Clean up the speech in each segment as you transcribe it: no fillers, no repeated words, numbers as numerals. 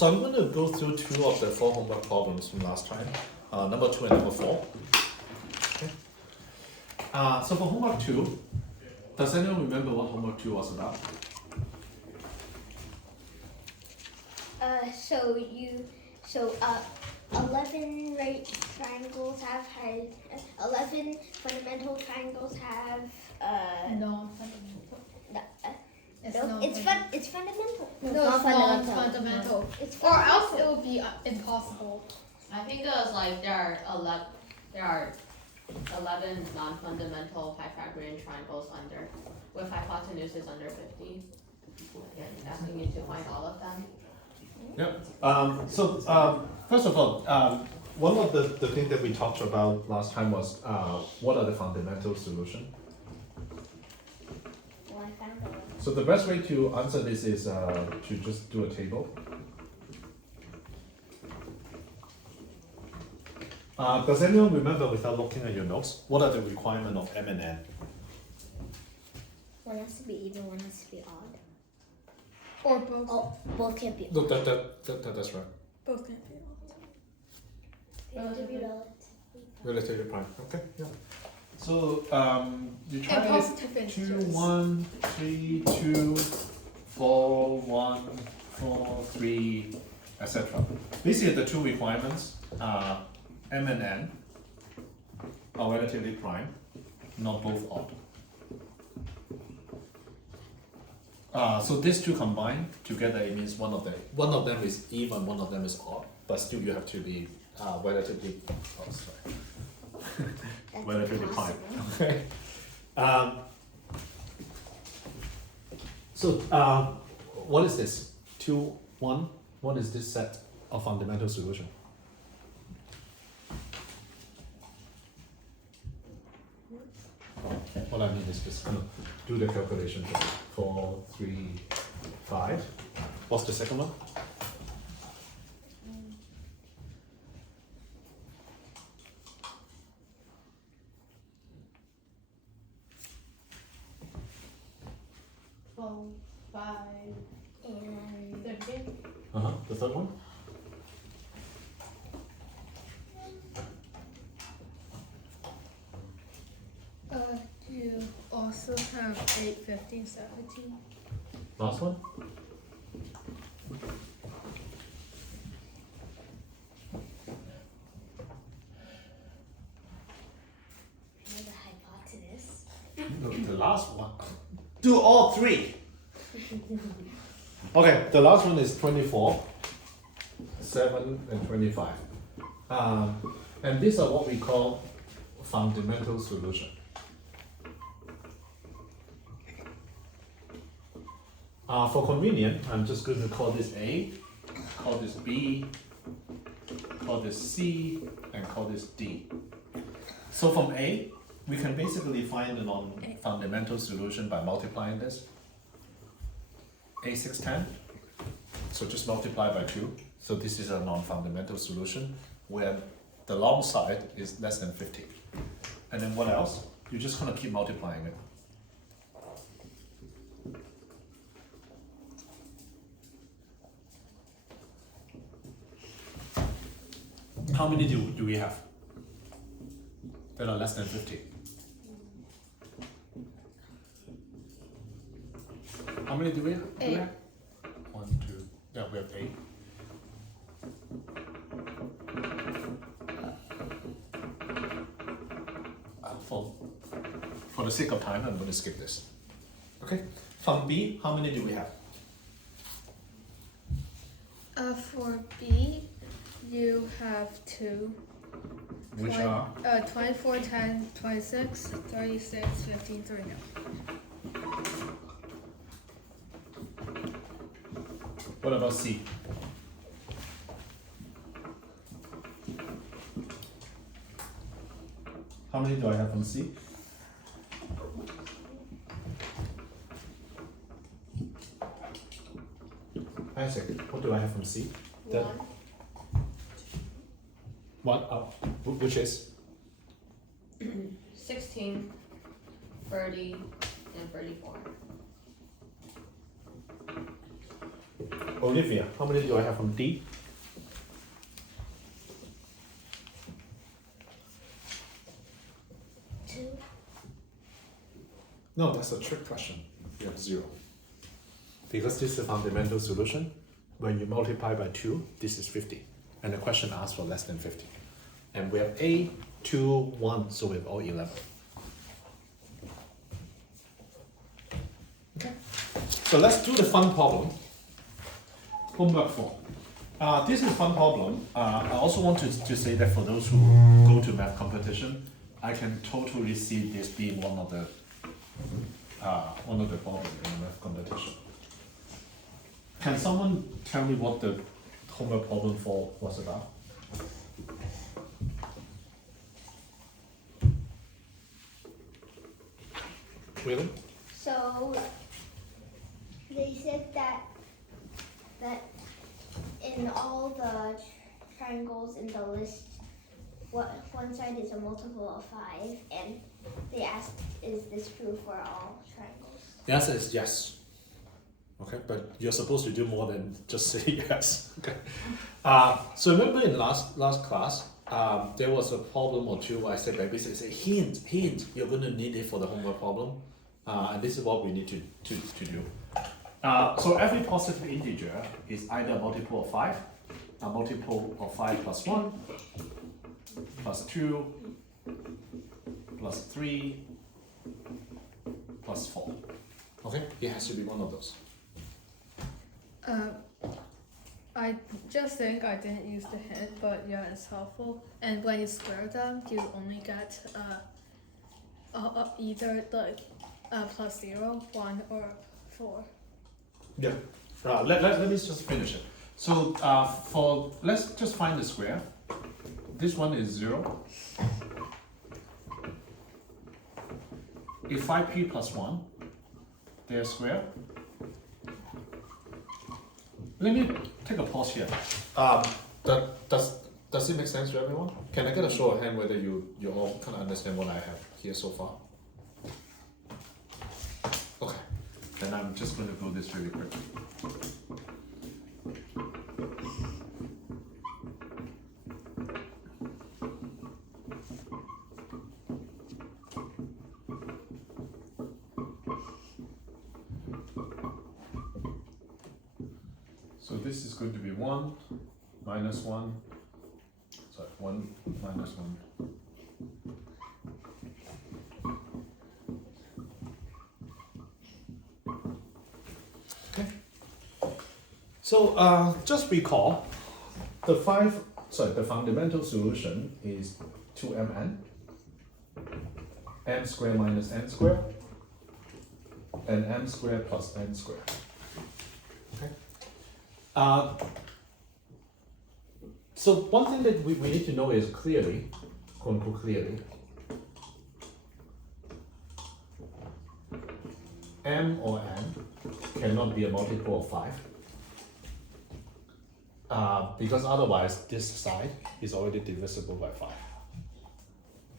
So I'm going to go through two of the 4 homework problems from last time, number 2 and number 4. Okay. So for homework 2, does anyone remember what homework 2 was about? So 11 right triangles have 11 fundamental triangles have non-fundamental. It's fundamental. No, It's it's non-fundamental. It's Or else fundamental. it would be impossible. I think it was like there are 11 non-fundamental Pythagorean triangles with hypotenuses under 50. And asking you to find all of them. Yep. First of all, one of the things that we talked about last time was what are the fundamental solutions? Well, I found it. So the best way to answer this is to just do a table. Does anyone remember, without looking at your notes, what are the requirements of M and N? One has to be even, one has to be odd. Or both. Oh, both can't be. No, that's right. Both can be odd. They have to be relative. Relatively prime. Okay, yeah. So you try And positive 2, integers. 1, 3, 2, 4, 1, 4, 3, etc. Basically, the two requirements are M and N are relatively prime, not both odd. So these two combined together, it means one of them is even, one of them is odd, but still you have to be relatively. Oh, sorry. That's Relatively prime. impossible. Okay. What is this? 2, 1. What is this set of fundamental solution? What I mean is just kind of do the calculation. 4, 3, 5. What's the second one? Well, 5 And 13. The third one? You also have 8, 15, 17. Last one? the hypotenuse. No, the last one. Do all 3. Okay, the last one is 24, 7, and 25. And these are what we call fundamental solution. For convenience, I'm just going to call this A, call this B, call this C, and call this D. So from A, we can basically find a non-fundamental solution by multiplying this. A610, so just multiply by 2. So this is a non-fundamental solution where the long side is less than 50. And then what else? You're just going to keep multiplying it. How many do we have that are less than 50? How many do we have? 8. 1, 2. Yeah, we have 8. For the sake of time, I'm going to skip this. Okay. From B, how many do we have? For B, you have 2. Which are? 24, 10, 26, 36, 15, 39. What about C? How many do I have from C? Isaac, what do I have from C? That 1. one, which is 16, 30, and 34. Olivia, how many do I have from D? Two. No, that's a trick question. You have 0. Because this is a fundamental solution. When you multiply by 2, this is 50. And the question asks for less than 50. And we have A, 2, 1, so we have all 11. Okay. So let's do the fun problem. Homework 4. This is a fun problem. I also want to say that for those who go to math competition, I can totally see this being one of the problems in the math competition. Can someone tell me what the homework problem 4 was about? Really? So they said that in all the triangles in the list, one side is a multiple of 5, and they asked, is this true for all triangles? The answer is yes. Okay, but you're supposed to do more than just say yes. Okay. So remember in last class, there was a problem or two. I said like basically say hint. You're going to need it for the homework problem, and this is what we need to do. So every positive integer is either a multiple of 5, a multiple of 5 plus 1, plus 2, plus 3, plus 4. Okay, it has to be one of those. I just think I didn't use the hint, but yeah, it's helpful. And when you square them, you only get either like plus 0, 1, or 4. Yeah. Let me just finish it. So let's just find the square. This one is 0. If 5p plus 1, they're square. Let me take a pause here. Does it make sense to everyone? Can I get a show of hand whether you all kind of understand what I have here so far? Okay, then I'm just going to go this really quickly. So this is going to be 1 minus 1, sorry, 1 minus 1. Okay. So just recall, the fundamental solution is 2mn, m squared minus n squared, and m squared plus n squared. So one thing that we need to know is clearly, quote unquote clearly, m or n cannot be a multiple of 5, because otherwise this side is already divisible by 5.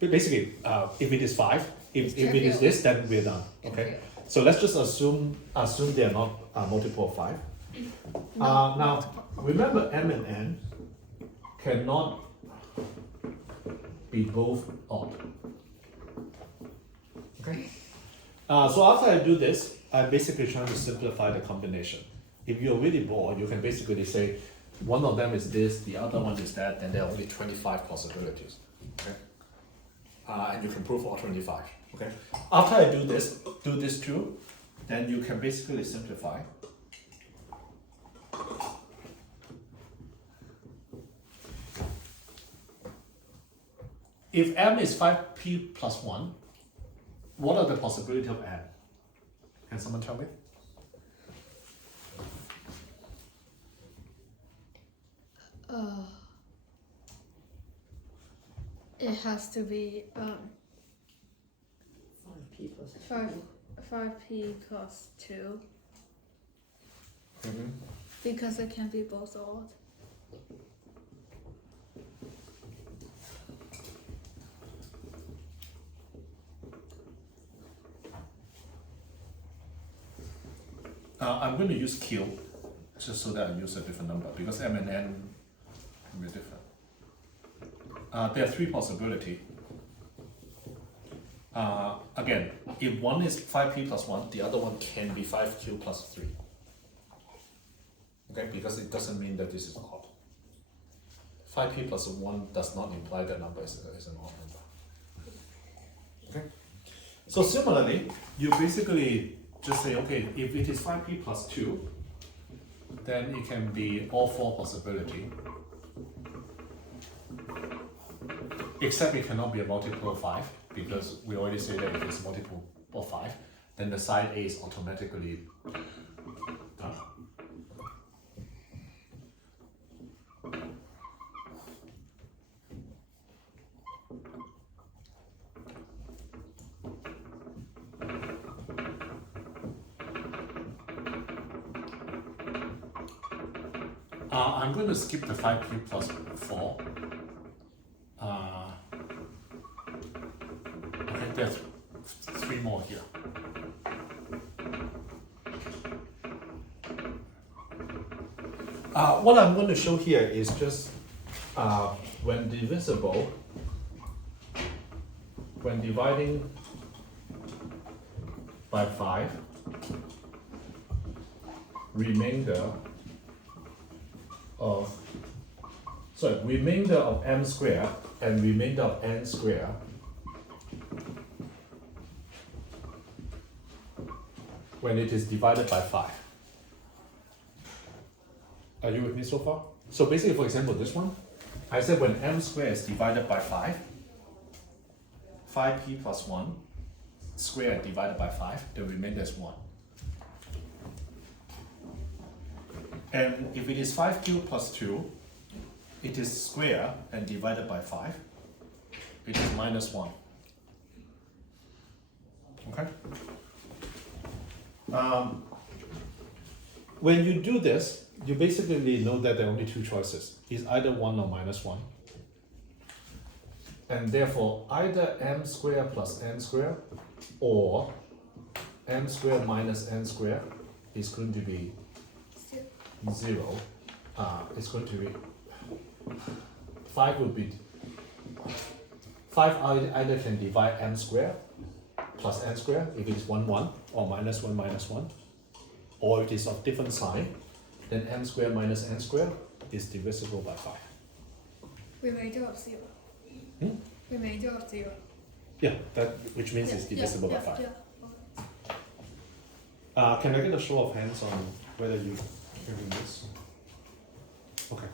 But basically, if it is 5, if it is this, then we're done. Okay. So let's just assume they are not a multiple of 5. Now, remember m and n cannot be both odd. Okay? So after I do this, I'm basically trying to simplify the combination. If you're really bored, you can basically say one of them is this, the other one is that, and there are only 25 possibilities. Okay? And you can prove all 25. Okay? After I do this too, then you can basically simplify. If m is 5p plus 1, what are the possibilities of n? Can someone tell me? It has to be 5p plus 2. Mm-hmm. Because it can be both odd. I'm going to use Q just so that I use a different number, because m and n can be different. There are three possibilities. Again, if one is 5p plus 1, the other one can be 5q plus 3. Okay, because it doesn't mean that this is odd. 5p plus 1 does not imply that number is an odd number. Okay, so similarly, you basically just say, okay, if it is 5p plus 2, then it can be all four possibilities. Except it cannot be a multiple of 5, because we already say that if it's multiple of 5, then the side A is automatically done. I'm going to skip the 5p plus 4. Okay, there's 3 more here. What I'm going to show here is just when divisible, when dividing by 5, remainder of m squared and remainder of n squared when it is divided by 5. Are you with me so far? So basically, for example, this one, I said when m squared is divided by 5, 5p plus 1 squared divided by 5, the remainder is 1. And if it is 5q plus 2, it is square and divided by 5, it is minus 1. Okay? When you do this, you basically know that there are only two choices. It's either 1 or minus 1. And therefore, either m squared plus n squared or m squared minus n squared is going to be 0. It's going to be 5 would be 5 either can divide m squared plus n squared if it's 1 1 or minus 1 minus 1, or it is of different sign, then m squared minus n squared is divisible by 5. Remainder of 0. Hmm? Remainder of 0. Yeah, that which means it's divisible by 5. Yeah. Can I get a show of hands on whether you can do this? Okay.